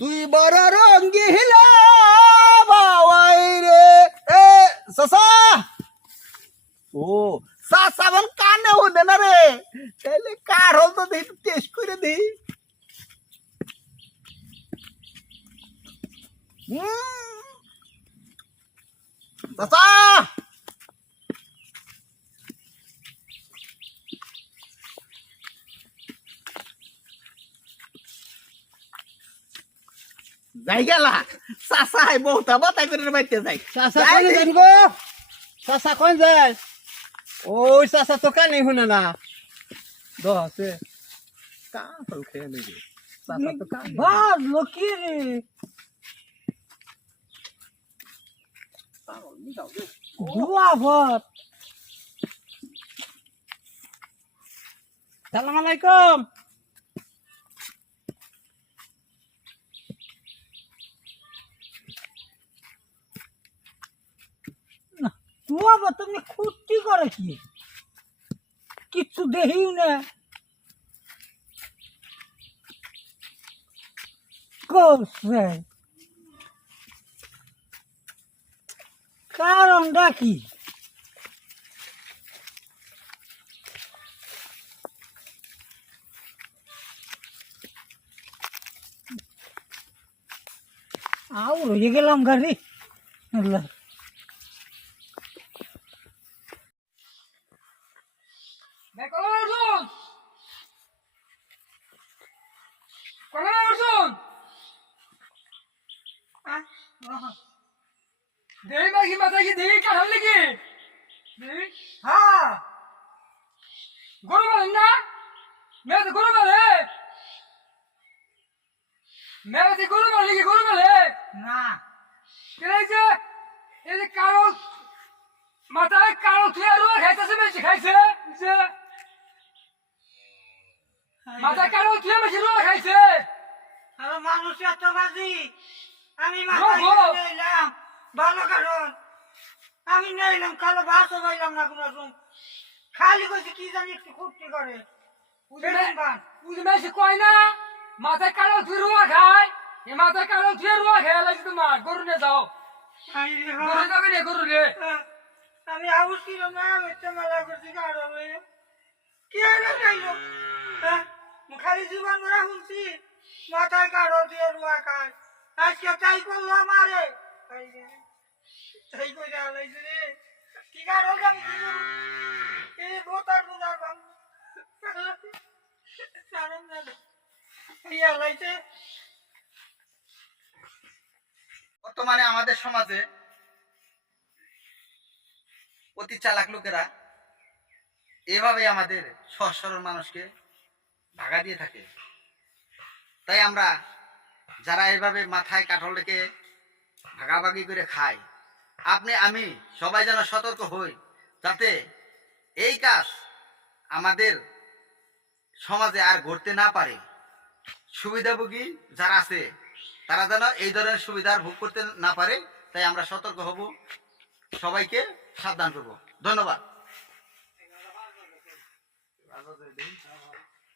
তুই বড় রঙ্গি হিলা বাওয়াই রে এ সসা ও সাসাবন কানে হদে না রে তাহলে কার হল তো দেখি টেস্ট করে দেই সসা যাই গেলা চাচা হাই বহুতা বাতাই করে বাইতে যাই চাচা কোন যান গো চাচা কোন যায় ওই চাচা তো কানে শুনে না দছে কা হল খেয়ে নেবে চাচা তো কা বাস লোকি রে দুয়া ভত সালাম আলাইকুম দুয়া ভত তুমি খুঁটি করে কি কিচ্ছু দেখিও না করছে কারণটা কি আউ রয়ে গেলাম গাড়ি আল্লাহ দেই মাগি মাথা কি দেই কাঠাল নাকি দেই হ্যাঁ গরু মারেন না মেয়ে গরু মারে মেয়ে গরু মারে কি গরু মারে না কেলাইছে এই যে কালো মাথায় কালো থুয়া রুয়া খাইতেছে বেশি খাইছে যে মাথায় কালো থুয়া বেশি রুয়া খাইছে আরে মানুষ এত বাজি আমি রোগো। মাথায় নিলাম ভালো কারণ আমি নিলাম কালো ভাষা পাইলাম না কোনো রকম খালি কইছে কি জানি একটু খুঁটি করে বুঝে মেশি কয় না মাথায় কালো থুয়া রুয়া খায় এই মাথায় কালো থুয়া রুয়া খায় লাগছে তোমার গরু নিয়ে যাও গরু যাবে না গরু রে আমি আউস ছিল না বেচে মেলা করছি কারো কি হলো গাইলো খালি জীবন ধরা শুনছি মাথায় কারো দিয়ে রুয়া খায় আজকে তাই করলো আমারে তাই করে আলাইছে রে কি কারো আমি এই বোতার বুঝার বাম সারম না এই আলাইছে বর্তমানে আমাদের সমাজে অতি চালাক লোকেরা এভাবে আমাদের সহজ সরল মানুষকে ভাগা দিয়ে থাকে তাই আমরা যারা এভাবে মাথায় কাঠল রেখে ভাগাভাগি করে খাই আপনি আমি সবাই যেন সতর্ক হই যাতে এই কাজ আমাদের সমাজে আর ঘটতে না পারে সুবিধাভোগী যারা আছে তারা যেন এই ধরনের সুবিধার ভোগ করতে না পারে তাই আমরা সতর্ক হব সবাইকে সাবধান করব ধন্যবাদ।